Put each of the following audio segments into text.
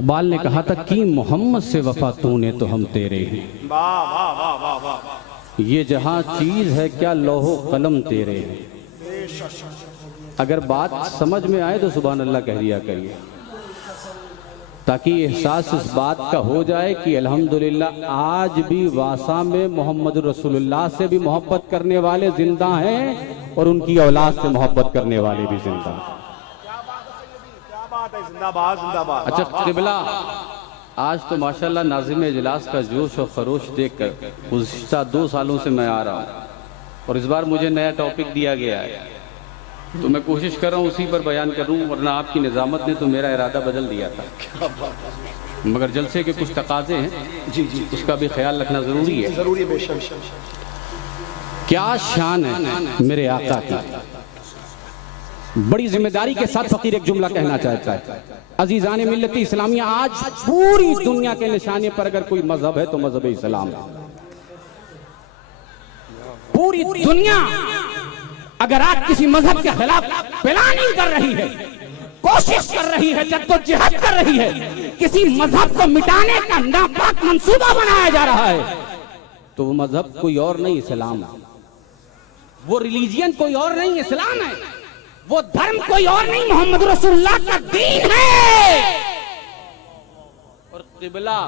इकबाल ने कहा था कि मोहम्मद से वफा तूने तो हम तेरे हैं, ये जहां चीज है क्या लौहो कलम तेरे हैं। अगर बात समझ में आए तो सुभान अल्लाह कह दिया करिए, ताकि एहसास इस बात का हो जाए कि अल्हम्दुलिल्लाह आज भी वासा में मोहम्मद रसूलुल्लाह से भी मोहब्बत करने वाले जिंदा हैं और उनकी औलाद से मोहब्बत करने वाले भी जिंदा हैं। जिंदाबाद जिंदाबाद। अच्छा क़िबला, आज तो माशाल्लाह नाज़िम इजलास का जोश और खरोश देखकर गुज़िश्ता 2 सालों से मैं आ रहा हूँ और इस बार मुझे नया टॉपिक दिया गया है, तो मैं कोशिश कर रहा हूँ उसी पर बयान करूँ, वरना आपकी निज़ामत ने तो मेरा इरादा बदल दिया था। मगर जलसे के कुछ तकाजे हैं जी जी, उसका भी ख्याल रखना ज़रूरी है। जरूरी है बेशक। क्या शान है मेरे आका की। बड़ी जिम्मेदारी के साथ फकीर एक जुमला कहना चाहता है, अजीजान मिल्लत इस्लामिया, आज पूरी दुनिया के निशाने पर अगर कोई मजहब है तो मजहब इस्लाम। पूरी दुनिया अगर आज किसी मजहब के खिलाफ प्लानिंग कर रही है, कोशिश कर रही है, जद्दोजहद कर रही है, किसी मजहब को मिटाने का नापाक मंसूबा बनाया जा रहा है, तो वो मजहब कोई और नहीं इस्लाम है, वो रिलीजियन कोई और नहीं इस्लाम है, वो धर्म कोई और नहीं मोहम्मद रसूलुल्लाह का दीन है। और क़िबला,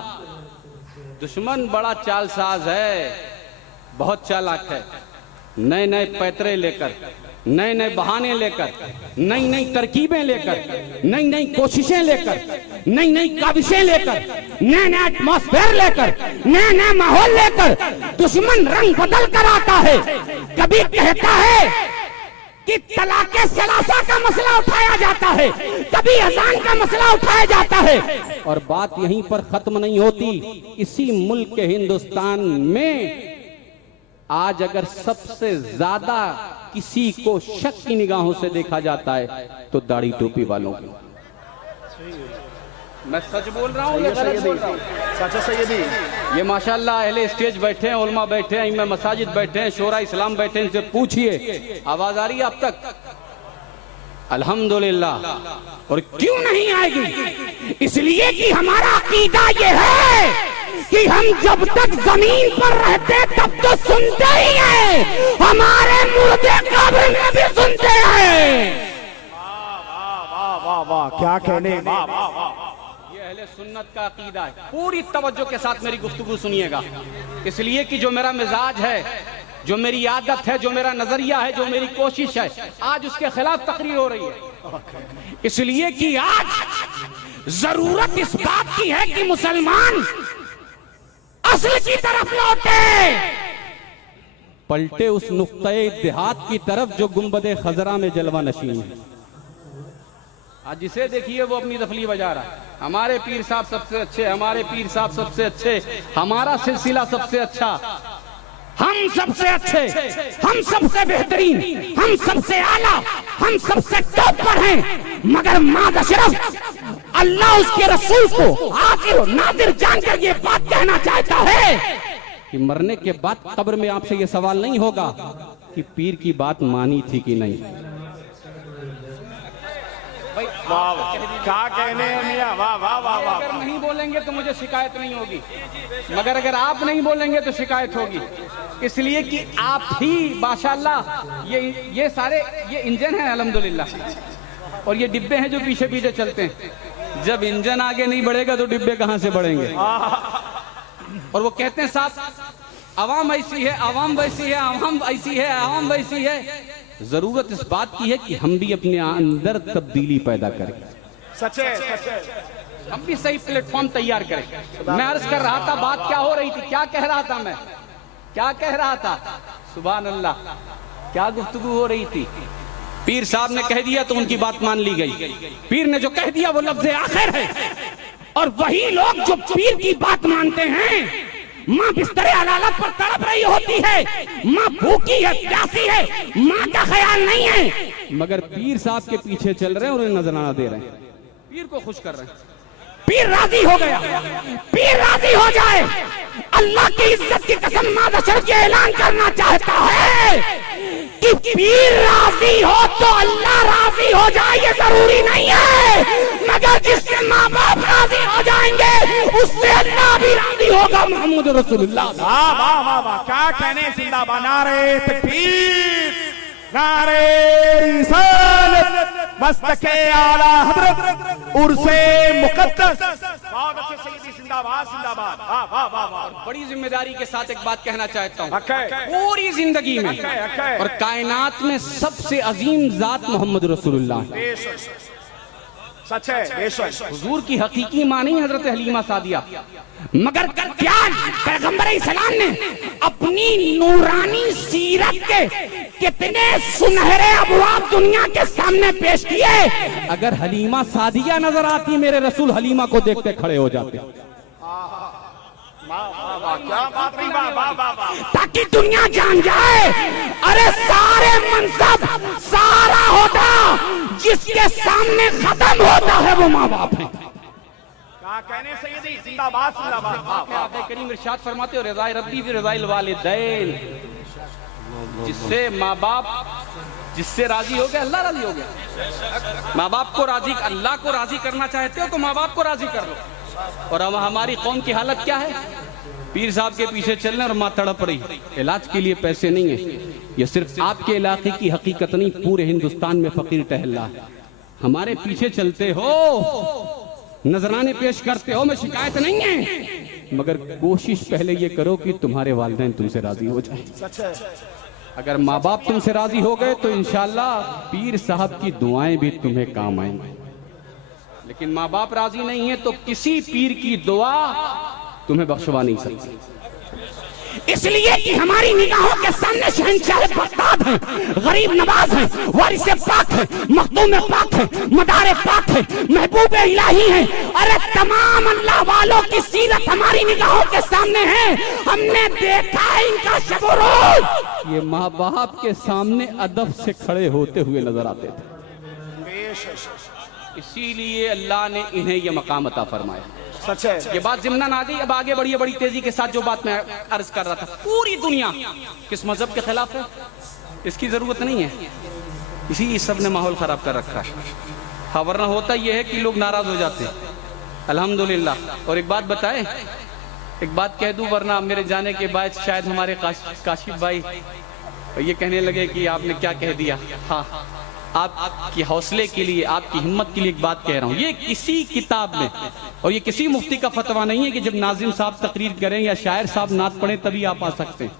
दुश्मन बड़ा चालसाज है, बहुत चालाक है, नए नए पैतरे लेकर, नए नए बहाने लेकर, नई नई तरकीबें लेकर, नई नई कोशिशें लेकर, नई नई काविशें लेकर, नए नए एटमॉस्फेयर लेकर, नए नए माहौल लेकर दुश्मन रंग बदल कर आता है। कभी कहता है कि तलाक़े सलासा का मसला उठाया जाता है, कभी अज़ान का मसला उठाया जाता है, और बात यहीं पर खत्म नहीं होती। इसी मुल्क के हिंदुस्तान में आज अगर सबसे ज्यादा किसी को शक की निगाहों से देखा जाता है तो दाढ़ी टोपी वालों को। मैं सच बोल रहा हूँ या गलत बोल रहा हूँ? सच है सैयदी। ये माशाल्लाह अहले स्टेज बैठे हैं, उलमा बैठे हैं, इमाम मसाजिद बैठे हैं, शोरा इस्लाम बैठे हैं, इनसे पूछिए आवाज आ रही है अब तक? अल्हम्दुलिल्लाह। और क्यों नहीं आएगी? इसलिए कि हमारा अकीदा ये है कि हम जब तक जमीन पर रहते तब तो सुनते ही हैं, हमारे मुर्दे कब्र में भी सुनते हैं। वाह वाह वाह, क्या कहने, वाह वाह वाह। अहले सुन्नत का अकीदा है। पूरी तवज्जो के साथ मेरी गुफ्तगू सुनिएगा, इसलिए कि जो मेरा मिजाज है, जो मेरी आदत है, जो मेरा नजरिया है, जो मेरी कोशिश है, आज उसके खिलाफ तकरीर हो रही है। इसलिए कि आज जरूरत इस बात की है कि मुसलमान असल की तरफ लौटे, पलटे उस नुक्ते इत्तेहाद की तरफ जो गुंबदे खजरा में जलवा नशीन है। आज जिसे देखिए वो अपनी दफली बजा रहा है, हमारे पीर साहब सबसे अच्छे, हमारे पीर साहब सबसे अच्छे, हमारा सिलसिला सबसे अच्छा, हम सबसे अच्छे, हम सबसे बेहतरीन, हम सबसे आला, हम सबसे टॉप पर हैं। मगर मादशरफ अल्लाह उसके रसूल को आखिर नादिर जानकर ये बात कहना चाहता है कि मरने के बाद कब्र में आपसे ये सवाल नहीं होगा कि पीर की बात मानी थी कि नहीं। वाह क्या कहने हैं मियां, वाह वाह वाह वाह। अगर नहीं बोलेंगे तो मुझे शिकायत नहीं होगी, मगर अगर आप नहीं बोलेंगे तो शिकायत होगी। इसलिए कि आप ही माशाल्लाह ये सारे ये इंजन है अल्हम्दुलिल्लाह, और ये डिब्बे हैं जो पीछे पीछे चलते हैं। जब इंजन आगे नहीं बढ़ेगा तो डिब्बे कहां से बढ़ेंगे? और वो कहते हैं साहब अवाम ऐसी है, अवाम वैसी है, अवाम ऐसी है, अवाम वैसी है। जरूरत इस बात की है कि हम भी अपने अंदर तब्दीली पैदा करें, सच है, सच है। हम भी सही प्लेटफॉर्म तैयार करें। मैं अर्ज कर रहा था, बात क्या हो रही थी, क्या कह रहा था मैं, क्या कह रहा था? सुभान अल्लाह, क्या गुफ्तगू हो रही थी? पीर साहब ने कह दिया तो उनकी बात मान ली गई। पीर ने जो कह दिया वो लफ्ज़ आखिर है, और वही लोग जो पीर की बात मानते हैं, माँ बिस्तरे अदालत पर तड़प रही होती है, माँ भूखी है, प्यासी है, माँ का ख्याल नहीं है, मगर पीर साहब के पीछे चल रहे हैं और उन्हें नजराना दे रहे हैं, पीर को खुश कर रहे हैं। पीर राजी हो गया, पीर राजी हो जाए, अल्लाह की इज्जत की कसम मादशर के ऐलान करना चाहता है कि पीर राजी हो तो अल्लाह राजी हो जाए, ये जरूरी नहीं है। मगर जिससे माँ बाप राजी हो जाएंगे उससे अल्लाह भी राजी होगा। मोहम्मद रसूलुल्लाह। वाह वाह वाह वाह, क्या कहने। जिंदाबाद, नारे तकबीर, नारे रिसालत, मस्तके आला हज़रत, उर्से मुक़द्दस। बहुत अच्छे सैयदी, जिंदाबाद जिंदाबाद। वाह वाह वाह वाह। बड़ी जिम्मेदारी के साथ एक बात कहना चाहता हूँ। हक़ पूरी जिंदगी में हक़ और कायनात में सबसे अजीम जात मोहम्मद रसूलुल्लाह है। सच है, बेशक। हुजूर की हकीकी माँ नहीं हजरत हलीमा सादिया, मगर क्या पैगंबर इस्लाम ने अपनी नूरानी सीरत के कितने सुनहरे अबवाब दुनिया के सामने पेश किए। अगर हलीमा सादिया नजर आती मेरे रसूल हलीमा को देखते खड़े हो जाते। क्या बात नहीं, वाह वाह वाह वाह। ताकि दुनिया जान जाए, अरे सारे मनसब सारा होता जिसके सामने खत्म होता है वो माँ बाप है। क्या कहने सैयदी, जिंदाबाद जिंदाबाद। आप करीम इरशाद फरमाते हो रज़ाए रब्बी भी रज़ाइल वालिदैन, जिससे माँ बाप जिससे राजी हो गए अल्लाह राजी हो गया। माँ बाप को राजी, अल्लाह को राजी करना चाहते हो तो माँ बाप को राजी कर लो। और अब हमारी कौम की हालत क्या है? पीर साहब के पीछे चलने और माँ तड़प रही, इलाज के लिए पैसे नहीं है। ये सिर्फ आपके इलाके की हकीकत नहीं, पूरे हिंदुस्तान में फकीर टहला है। हमारे पीछे चलते हो, नजराने पेश करते हो, मैं शिकायत नहीं है, मगर कोशिश पहले ये करो कि तुम्हारे वालिदैन तुमसे राजी हो जाए। सच है। अगर माँ बाप तुमसे राजी हो गए तो इंशाल्लाह पीर साहब की दुआएं भी तुम्हें काम आएंगी। लेकिन माँ बाप राजी नहीं है तो किसी पीर की दुआ तुम्हें बख्शवा नहीं सकती। इसलिए कि हमारी निगाहों के सामने शहंशाह बगदाद हैं, गरीब नवाज हैं, वारिस पाक हैं, मखदूम पाक हैं, मदार पाक हैं, महबूब इलाही हैं। अरे तमाम अल्लाह वालों की सीरत हमारी निगाहों के सामने है। हमने देखा है इनका शब व रोज। ये माँ बाप के सामने अदब से खड़े होते हुए नजर आते थे। इसीलिए अल्लाह ने इन्हें यह मकाम अता फरमाया। सच है। ये बात जिम्ना आ गई। अब आगे बढ़िए, बड़ी तेजी के साथ जो बात मैं अर्ज कर रहा था, पूरी दुनिया किस मजहब के खिलाफ है इसकी जरूरत नहीं है, इसी सब ने माहौल खराब कर रखा है। हाँ, वरना होता यह है कि लोग नाराज हो जाते हैं। अल्हम्दुलिल्लाह। और एक बात बताए, एक बात कह दूं, वरना मेरे जाने के बाद शायद हमारे काशिफ भाई ये कहने लगे कि आपने क्या कह दिया। हाँ, आपकी हौसले के लिए, आपकी हिम्मत के लिए एक बात कह रहा हूँ। ये किसी किताब में और ये किसी मुफ्ती का फतवा नहीं है कि जब नाजिम साहब तकरीर करें या शायर साहब नात पढ़ें तभी आप आ सकते हैं।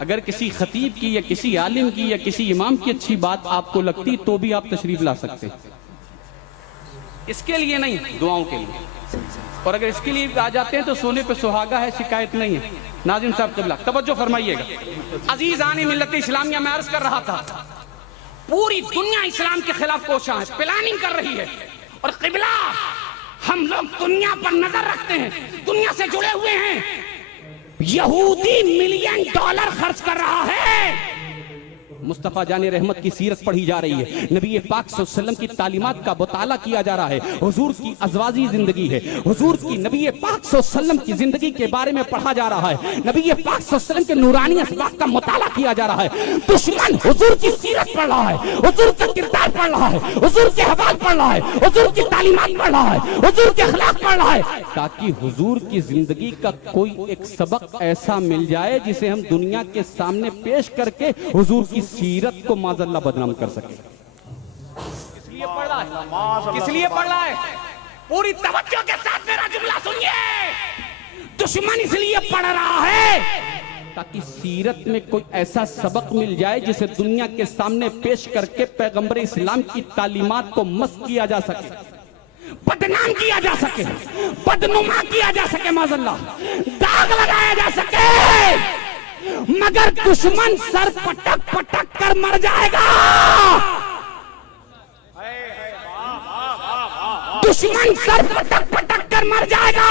अगर किसी खतीब की या किसी आलिम की या किसी इमाम की अच्छी बात आपको लगती तो भी आप तशरीफ ला सकते हैं, इसके लिए नहीं, दुआओं के लिए। और अगर इसके लिए आ जाते हैं तो सोने पे सुहागा है, शिकायत नहीं है। नाजिम साहब क़िबला तवज्जो फरमाइएगा। अजीज आने मिल्लत इस्लामिया में अर्ज कर रहा था, पूरी दुनिया इस्लाम के खिलाफ कोशा है, प्लानिंग कर रही है। और क़िबला, हम लोग दुनिया पर नजर रखते हैं, दुनिया से जुड़े हुए हैं। यहूदी $मिलियन खर्च कर रहा है। मुस्तफा जाने रहमत की सीरत पढ़ी जा रही है, नबी पाक सल्लल्लाहु अलैहि वसल्लम की तालीमात का मुताला किया जा रहा है, हुजूर की अज़वाजी जिंदगी है, हुजूर की नबी पाक सल्लल्लाहु अलैहि वसल्लम की जिंदगी के बारे में पढ़ा जा रहा है, नबी पाक सल्लल्लाहु अलैहि वसल्लम के नूरानी असबाब का मुताला किया जा रहा है। दुश्मन हुजूर की सीरत पढ़ रहा है, हुजूर का किरदार पढ़ रहा है, हुजूर के हवाल पढ़ रहा है, हुजूर की तालीमात पढ़ रहा है, हुजूर के अखलाक पढ़ रहा है, ताकि हुजूर की जिंदगी का कोई एक सबक ऐसा मिल जाए जिसे हम दुनिया के सामने पेश करके हुजूर की सीरत को माज़अल्लाह बदनाम कर सके। इसलिए पढ़ रहा है, किस लिए पढ़ रहा है? पूरी तवज्जो के साथ मेरा जुमला सुनिए। दुश्मन इसलिए पढ़ रहा है ताकि सीरत में कोई ऐसा सबक मिल जाए जिसे दुनिया के सामने पेश करके पैगंबर इस्लाम की तालीमात को मस्क किया जा सके, बदनाम किया जा सके, बदनुमा किया जा सके, माज़अल्लाह दाग लगाया जा सके। मगर दुश्मन सर पटक पटक कर मर जाएगा। दुश्मन सर पटक पटक कर मर जाएगा,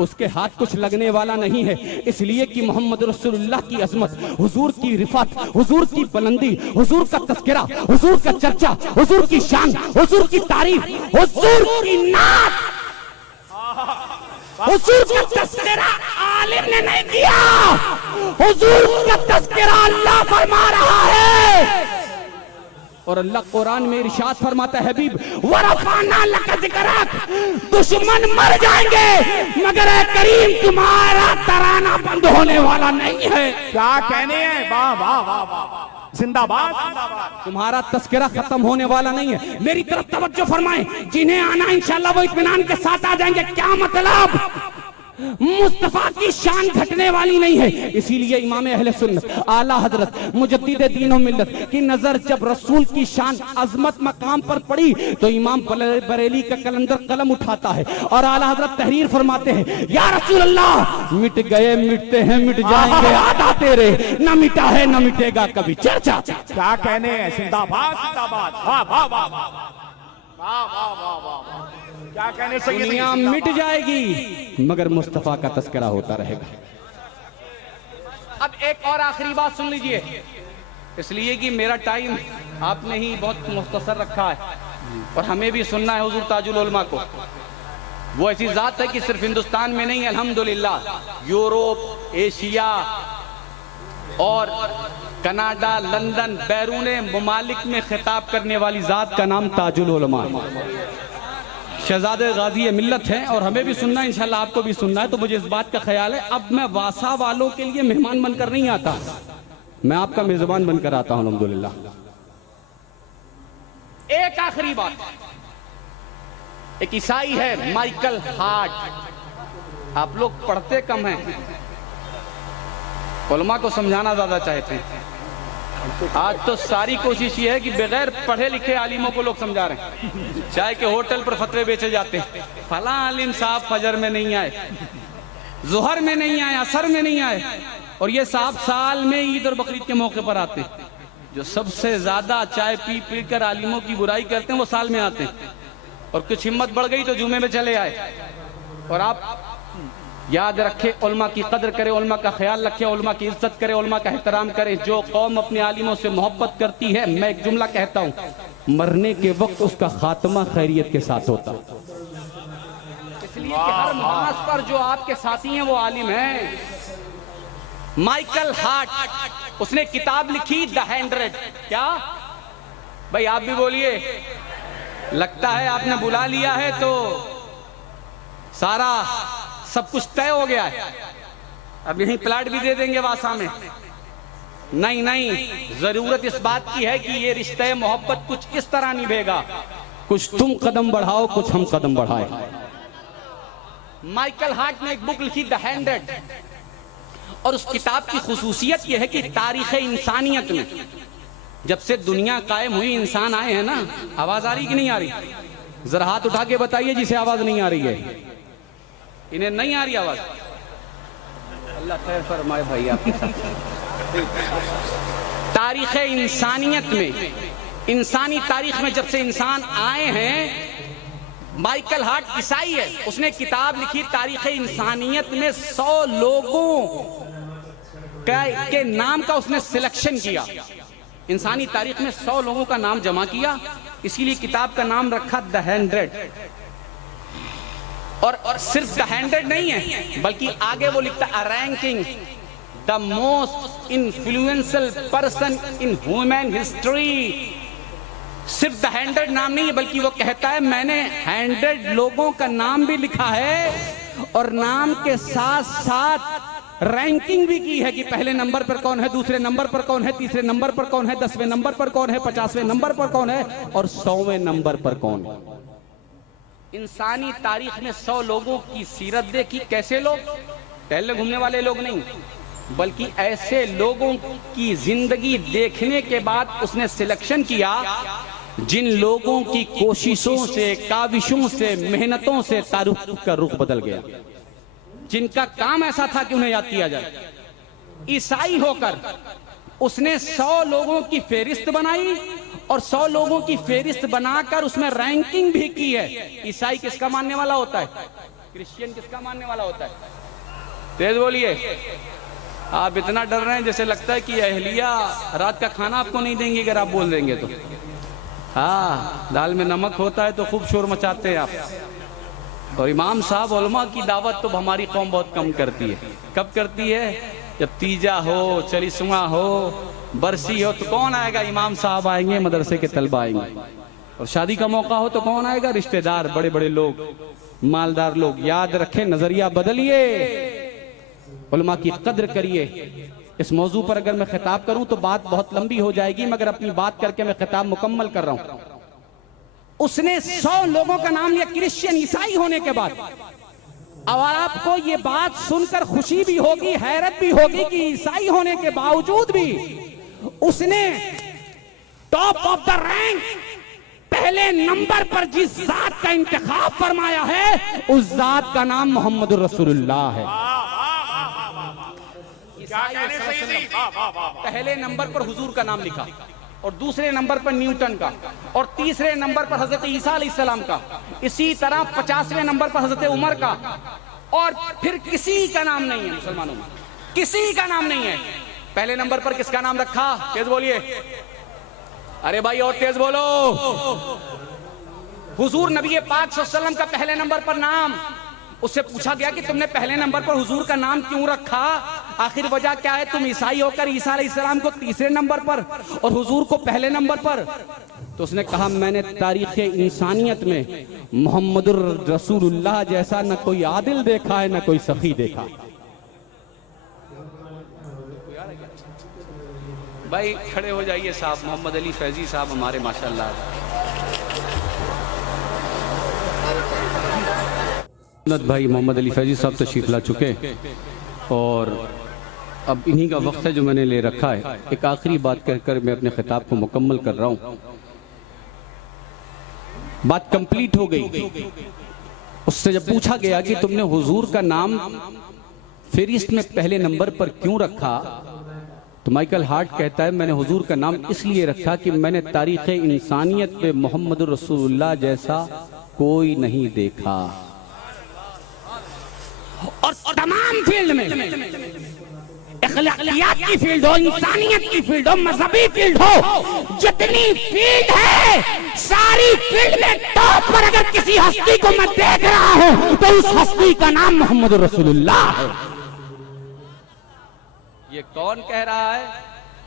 उसके हाथ कुछ लगने वाला नहीं है। इसलिए कि मोहम्मद रसूलुल्लाह की अजमत, हुजूर की रिफत, हुजूर की बुलंदी, हुजूर का तज़किरा, हुजूर का चर्चा, हुजूर की शान, हुजूर की तारीफ, हुजूर की नात, हुजूर का तज़किरा आलिम ने नहीं किया, हुजूर का तज़किरा अल्लाह फरमा रहा है। और अल्लाह कुरान में इरशाद फरमाता है, हबीब वरफाना लका ज़िक्रक, दुश्मन मर जाएंगे मगर ए करीम तुम्हारा तराना बंद होने वाला नहीं है। क्या कहने हैं, वाह वाह वाह वाह, जिंदाबाद जिंदाबाद। तुम्हारा तस्करा खत्म होने वाला नहीं है। मेरी तरफ तवज्जो फरमाएं, जिन्हें आना इंशाल्लाह वो इत्मीनान के साथ आ जाएंगे। क्या मतलब? मुस्तफा की शान घटने वाली नहीं है। इसीलिए इमाम अहले सुन्नत आला हजरत मुजद्दिद दीन व मिल्लत की नजर जब रसूल की शान अजमत मकाम पर पड़ी तो इमाम बरेली का कलंदर कलम उठाता है और आला हजरत तहरीर फरमाते हैं, या रसूल अल्लाह, मिट गए मिटते हैं मिट जाएंगे आदा तेरे, न मिटा है न मिटेगा कभी चर्चा। क्या कहने हैं, जिंदाबाद जिंदाबाद, वाह वाह वाह वाह वाह वाह वाह, क्या कहने से दुनिया मिट जाएगी मगर मुस्तफा का तस्करा होता रहेगा। अब एक और आखिरी बात सुन लीजिए, इसलिए कि मेरा टाइम आपने ही बहुत मुख्तसर रखा है और हमें भी सुनना है हुजूर ताजुल उलमा को। वो ऐसी जात है कि सिर्फ हिंदुस्तान में नहीं, अल्हम्दुलिल्लाह यूरोप, एशिया और कनाडा, लंदन, बैरूने मुमालिक में खिताब करने वाली जात का नाम ताजुल उलमा है। शहजादे गाजी मिल्लत हैं और हमें भी सुनना है, इंशाल्लाह आपको भी सुनना है। तो मुझे इस बात का ख्याल है, अब मैं वासा वालों के लिए मेहमान बनकर नहीं आता, मैं आपका मेजबान बनकर आता हूं अल्हम्दुलिल्लाह। एक आखिरी बात, एक ईसाई है माइकल हार्ट, आप लोग पढ़ते कम हैं, उलमा को समझाना ज्यादा चाहते हैं। आज तो सारी कोशिश ये है कि बगैर पढ़े लिखे आलिमों को लोग समझा रहे हैं। चाय के होटल पर फतवे बेचे जाते हैं, फला आलिम साहब फजर में नहीं आए, जोहर में नहीं आए, असर में नहीं आए, और ये साहब साल में ईद और बकरीद के मौके पर आते हैं। जो सबसे ज्यादा चाय पी पी कर आलिमों की बुराई करते हैं वो साल में आते हैं, और कुछ हिम्मत बढ़ गई तो जुमे में चले आए। और आप याद रखे, उलमा की कदर करे, उलमा का ख्याल रखे, उलमा की इज्जत करे, उलमा का एहतराम करे। जो कौम अपने आलिमों से मोहब्बत करती है, मैं एक जुमला कहता हूँ, मरने के वक्त उसका खात्मा खैरियत के साथ होता। इसलिए कि हर मास पर जो आपके साथी हैं वो आलिम हैं। माइकल हार्ट, उसने किताब लिखी द 100। क्या भाई आप भी बोलिए, लगता है आपने बुला लिया है तो सारा सब कुछ तय हो गया है, अब यहीं प्लाट भी दे देंगे वासा में। नहीं नहीं, जरूरत इस बात की है कि ये रिश्ते मोहब्बत कुछ इस तरह निभेगा, कुछ तुम कदम बढ़ाओ कुछ हम कदम बढ़ाए। माइकल हार्ट ने एक बुक लिखी द 100, और उस किताब की खुसूसियत यह है कि तारीख इंसानियत में जब से दुनिया कायम हुई इंसान आए हैं ना, आवाज आ रही कि नहीं आ रही? जरा हाथ उठा के बताइए जिसे आवाज नहीं आ रही है। इन्हें नहीं आ रही आवाज? अल्लाह खैर फरमाए भाई आपके साथ। तारीख इंसानियत में, इंसानी तारीख में जब से इंसान आए हैं, माइकल हार्ट ईसाई है, उसने किताब लिखी तारीख इंसानियत में 100 लोगों के नाम का उसने सिलेक्शन किया। इंसानी तारीख में 100 लोगों का नाम जमा किया, इसीलिए किताब का नाम रखा द 100। और सिर्फ द 100 नहीं है, बल्कि आगे वो लिखता है ranking the most influential person in human history. सिर्फ द 100 नाम नहीं है, बल्कि वो कहता है मैंने 100 लोगों का नाम भी लिखा है और नाम के साथ साथ रैंकिंग भी की है कि पहले नंबर पर कौन है, दूसरे नंबर पर कौन है, तीसरे नंबर पर कौन है, 10वें नंबर पर कौन है, 50वें नंबर पर कौन है और 100वें नंबर पर कौन है। इंसानी तारीख में 100 लोगों की सीरत देखी। कैसे लोग? टहलने घूमने वाले लोग नहीं, बल्कि ऐसे लोगों की जिंदगी देखने के बाद उसने सिलेक्शन किया जिन लोगों की कोशिशों से, काविशों से, मेहनतों से तारीख का रुख बदल गया, जिनका काम ऐसा था कि उन्हें याद किया जाए। ईसाई होकर उसने 100 लोगों की फेरिस्त बनाई और 100 लोगों की फेरिस्त बनाकर उसमें रैंकिंग भी की है। ईसाई किसका मानने वाला होता है? क्रिश्चियन किसका मानने वाला होता है? तेज बोलिए। आप इतना डर रहे हैं जैसे लगता है कि अहलिया रात का खाना आपको नहीं देंगे अगर आप बोल देंगे तो। हाँ, दाल में नमक होता है तो खूब शोर मचाते हैं आप। और इमाम साहब उलमा की दावत तो हमारी कौम बहुत कम करती है। कब करती है? जब तीजा हो, चलिसवा हो, बरसी हो तो कौन आएगा, इमाम साहब आएंगे, मदरसे के तलबा आएंगे। और शादी का मौका हो तो कौन आएगा, रिश्तेदार, बड़े बड़े लोग, मालदार लोग। याद रखें, नजरिया बदलिए, उलमा की कद्र करिए। इस मौजू पर अगर मैं खिताब करूं तो बात बहुत लंबी हो जाएगी, मगर अपनी बात करके मैं खिताब मुकम्मल कर रहा हूं। उसने 100 लोगों का नाम लिया क्रिश्चियन, ईसाई होने के बाद। अब आपको ये बात सुनकर खुशी भी होगी, हैरत भी होगी कि ईसाई होने के बावजूद भी उसने टॉप ऑफ द रैंक, पहले नंबर पर जिस जात का इंतखाब फरमाया है, उस जात का नाम मोहम्मद रसूलुल्लाह है। पहले नंबर पर हुजूर का नाम लिखा, और दूसरे नंबर पर न्यूटन का, और तीसरे नंबर पर हजरत ईसा अलैहिस्सलाम का, इसी तरह 50वें नंबर पर हजरत उमर का, और फिर किसी का नाम नहीं है मुसलमानों में, किसी का नाम नहीं है। पहले नंबर पर किसका नाम रखा, तेज बोलिए, अरे भाई और तेज बोलो। हुजूर नबी पाक सल्लल्लाहु अलैहि वसल्लम का पहले नंबर पर नाम। उससे पूछा गया कि तुमने पहले नंबर पर हुजूर का नाम क्यों रखा, आखिर वजह क्या है, तुम ईसाई होकर ईसा अलैहिस्सलाम को तीसरे नंबर पर और हुजूर को पहले नंबर पर। तो उसने कहा, मैंने तारीख इंसानियत में मोहम्मदुर रसूलुल्लाह जैसा न कोई आदिल देखा है, न कोई सखी देखा। भाई खड़े हो जाइए साहब, मोहम्मद अली फैजी साहब हमारे माशाल्लाह। भाई मोहम्मद अली फैजी साहब तशरीफ ला चुके, और अब इन्हीं का वक्त है जो मैंने ले रखा है। एक आखिरी बात कहकर मैं अपने खिताब को मुकम्मल कर रहा हूँ। बात कंप्लीट हो गई। उससे जब पूछा गया कि तुमने हुजूर का नाम फेरिस्त में पहले नंबर पर क्यों रखा, तो माइकल हार्ट कहता है, मैंने हुजूर का नाम इसलिए रखा कि मैंने तारीख इंसानियत में मोहम्मद रसूलुल्लाह जैसा कोई नहीं देखा। और तमाम फील्ड में, अखलाकियात की फील्ड हो, इंसानियत की फील्ड हो, मजहबी फील्ड हो, जितनी फील्ड है, सारी फील्ड में टॉप पर अगर किसी हस्ती को मैं देख रहा हूं तो उस हस्ती का नाम मोहम्मद रसूलुल्लाह है। ये कौन कह रहा है,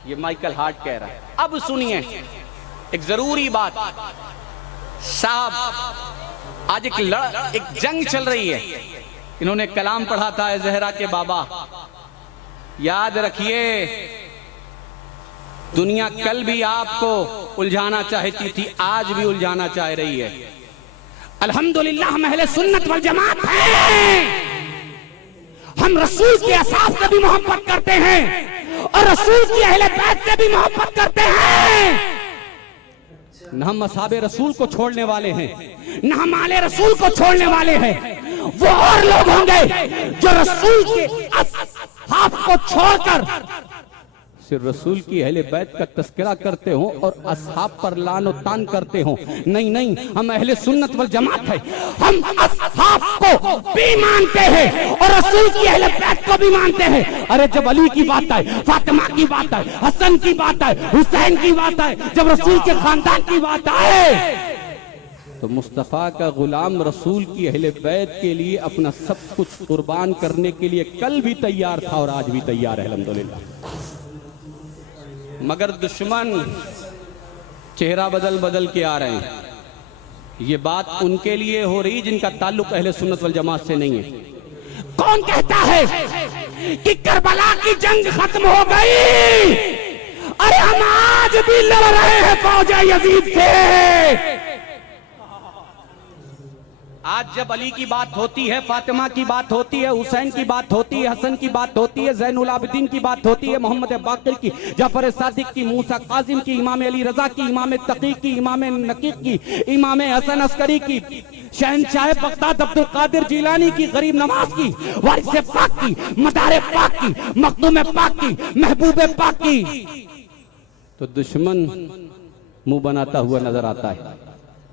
ये माइकल हार्ट कह रहा है। अब सुनिए एक जरूरी बात साहब, आज एक जंग चल रही है। इन्होंने कलाम पढ़ा था जहरा के बाबा। याद रखिए, दुनिया कल भी आपको उलझाना चाहती थी, आज भी उलझाना चाह रही है। अल्हम्दुलिल्लाह हम अहले सुन्नत वल जमात हैं। हम रसूल के असास से भी मोहब्बत करते हैं और रसूल की अहले बैत से भी मोहब्बत करते हैं। न हम असहाबे रसूल को छोड़ने वाले हैं, न हम आले रसूल को छोड़ने वाले हैं। वो और लोग होंगे जो रसूल के असहाब को छोड़कर सिर्फ रसूल की अहले बैत का तस्करा करते हो और असहाब पर लानो तान करते हो। नहीं नहीं, हम अहले सुन्नत वल जमात है। हम असहाब को भी मानते हैं और रसूल की अहले बैत को भी मानते हैं। अरे जब अली की बात आए, फातिमा की बात आए, हसन की बात आए, हुसैन की बात आए, जब रसूल के खानदान की बात आए, तो मुस्तफा का गुलाम रसूल की अहले बैत के लिए अपना सब कुछ कुर्बान करने के लिए कल भी तैयार था और आज भी तैयार है अल्हम्दुलिल्लाह। मगर दुश्मन चेहरा बदल बदल के आ रहे हैं। ये बात उनके लिए हो रही जिनका ताल्लुक अहले सुन्नत वल जमात से नहीं है। कौन कहता है कि करबला की जंग खत्म हो गई? अरे हम आज भी लड़ रहे हैं फौज यजीद से। आज जब अली की बात होती है, फातिमा की बात होती है, हुसैन की बात होती है, हसन की बात होती है, ज़ैनुल आबिदीन की बात होती है, मोहम्मद बाकिर की, जाफर सादिक की, मूसा काजिम की, इमाम अली रजा की, इमाम तकी की, इमाम नकीक की, इमाम हसन अस्करी की, शहंशाह बगदाद अब्दुल कादिर जिलानी की, गरीब नवाज की, वारिस पाक की, मदार पाक की, मखदूम पाक की, महबूब पाक की, तो दुश्मन मुंह बनाता हुआ नजर आता है।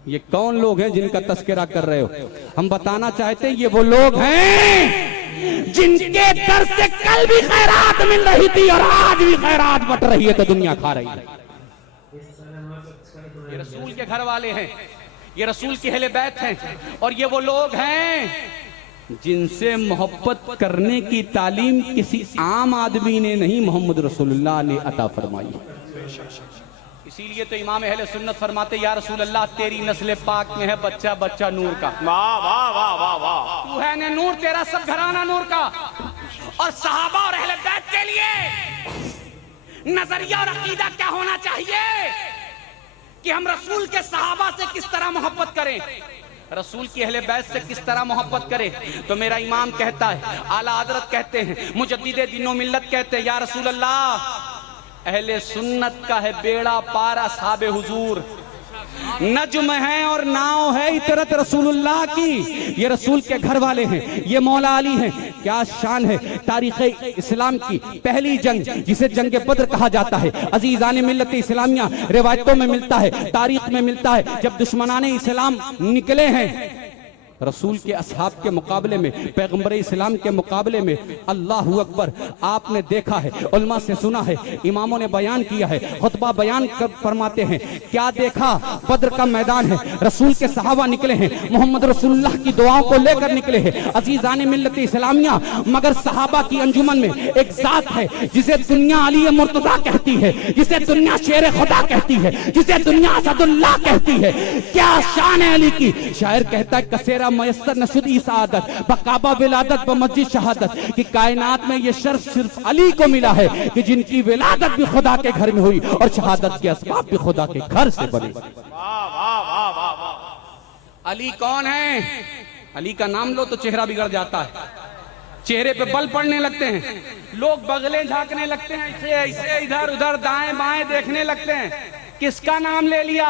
ये कौन लोग हैं जिनका तस्करा कर रहे हो? हम बताना चाहते हैं, ये वो लोग हैं जिनके दर से कल भी खैरात मिल रही थी और आज भी खैरात बट रही है, तो दुनिया खा रही है। ये रसूल के घर वाले हैं, ये रसूल की अहले बैत हैं, और ये वो लोग हैं जिनसे मोहब्बत करने की तालीम किसी आम आदमी ने नहीं, मोहम्मद रसूलुल्लाह ने अता फरमाई। इसीलिए तो इमाम अहले सुन्नत फरमाते, या रसूल अल्लाह तेरी नस्ल पाक में है बच्चा बच्चा नूर का। वाह वाह वाह वाह वाह, तू है ने नूर, तेरा सब घराना नूर का। और सहाबा और अहले बैत के लिए नजरिया और अकीदा क्या होना चाहिए कि हम रसूल के सहाबा से किस तरह मोहब्बत करें, रसूल की अहले बैत से किस तरह मोहब्बत करें। तो मेरा इमाम कहता है, आला हजरत कहते हैं, मुजद्दिदे दीनो मिल्लत कहते हैं, या रसूल अल्लाह अहले सुन्नत का है बेड़ा पार असहाबे हुजूर, नज्म है और नाव है इतरत रसूलुल्लाह की। ये रसूल के घर वाले हैं, ये मौला अली हैं। क्या शान है तारीख इस्लाम की पहली जंग, जिसे जंग बद्र कहा जाता है, अजीजान मिल्लत इस्लामिया रिवायतों में मिलता है, तारीख में मिलता है, जब दुश्मनाने इस्लाम निकले हैं रसूल के असहाब के मुकाबले में, पैगंबर इस्लाम के मुकाबले में, अल्लाह अकबर। आपने देखा है, उलमा से सुना है, इमामों ने बयान किया है, खुतबा बयान कर फरमाते हैं, क्या देखा, बद्र का मैदान है, रसूल के सहाबा निकले हैं, मोहम्मद रसूलुल्लाह की दुआओं को लेकर निकले हैं, अजीजान मिल्लत इस्लामिया। मगर सहाबा की अंजुमन में एक जात है जिसे दुनिया अली मुर्तजा कहती है, जिसे दुनिया शेर खुदा कहती है, जिसे दुनिया असदुल्लाह कहती है। क्या शान है अली की। शायर कहता है, कसेरा मयस्सर नशुद ई सआदत बकाबा विलादत ब मस्जिद शहादत, कि कायनात में ये शर्फ सिर्फ अली को मिला है कि जिनकी विलादत भी खुदा के घर में हुई और शहादत के असबाब भी खुदा के घर से बने। अली कौन है? अली का नाम लो तो चेहरा बिगड़ जाता है, चेहरे पे बल पड़ने लगते हैं, लोग बगलें झांकने लगते हैं, ऐसे ऐसे इधर उधर दाएं बाएं देखने लगते हैं। किसका नाम ले लिया?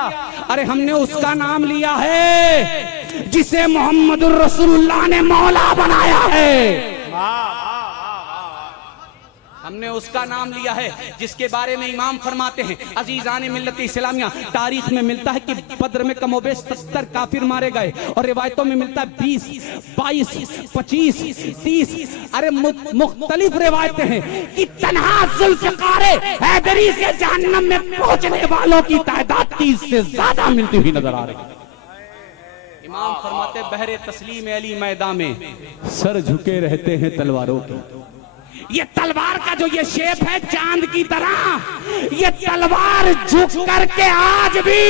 अरे हमने उसका नाम लिया है जिसे मोहम्मद रसूलुल्लाह ने मौला बनाया है। हमने उसका नाम लिया है जिसके बारे में इमाम फरमाते हैं, अजीजान मिल्लत इस्लामिया, तारीख में मिलता है कि बद्र में कमोबेश 70 काफिर मारे गए, और रिवायतों में मिलता है 20, 22, 25, 30, अरे मुख्तलिफ रिवायतें हैं कि तन्हा जुल्फिकार हैदरी से जहन्नम में पहुंचने वालों की तादाद 30 से ज्यादा मिलती हुई नजर आ रही है। इमाम फरमाते, बहरे तस्लीम अली मैदान में सर झुके रहते हैं तलवारों के। ये तलवार का जो ये शेप है चांद की तरह, ये तलवार झुक करके आज भी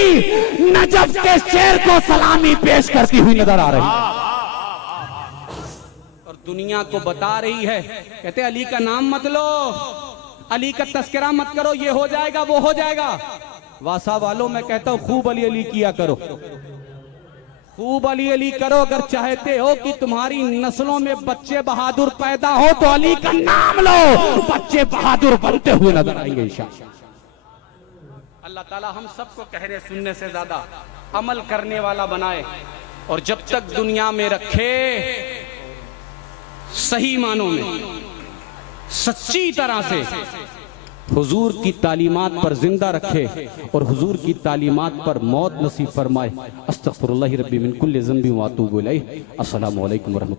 नजफ के शेर को सलामी पेश करती हुई नजर आ रही है और दुनिया को बता रही है। कहते अली का नाम मत लो, अली का तस्करा मत करो, ये हो जाएगा वो हो जाएगा। वासा वालों मैं कहता हूं, खूब अली अली किया करो, खूब अली अली करो। अगर चाहते हो कि तुम्हारी नस्लों में बच्चे बहादुर पैदा हो तो अली का नाम लो, बच्चे बहादुर बनते हुए नजर आएंगे इंशाअल्लाह। अल्लाह ताला हम सबको कहने सुनने से ज्यादा अमल करने वाला बनाए, और जब तक दुनिया में रखे सही मानों में सच्ची तरह से हुजूर की तालीमात पर जिंदा रखे और हुजूर की तालीमात पर मौत नसीब फरमाए। अस्तगफिरुल्लाह रब्बी मिन कुल्लि ज़ंबि व अतूबु इलैह। अस्सलामु अलैकुम व रहमतुल्लाह।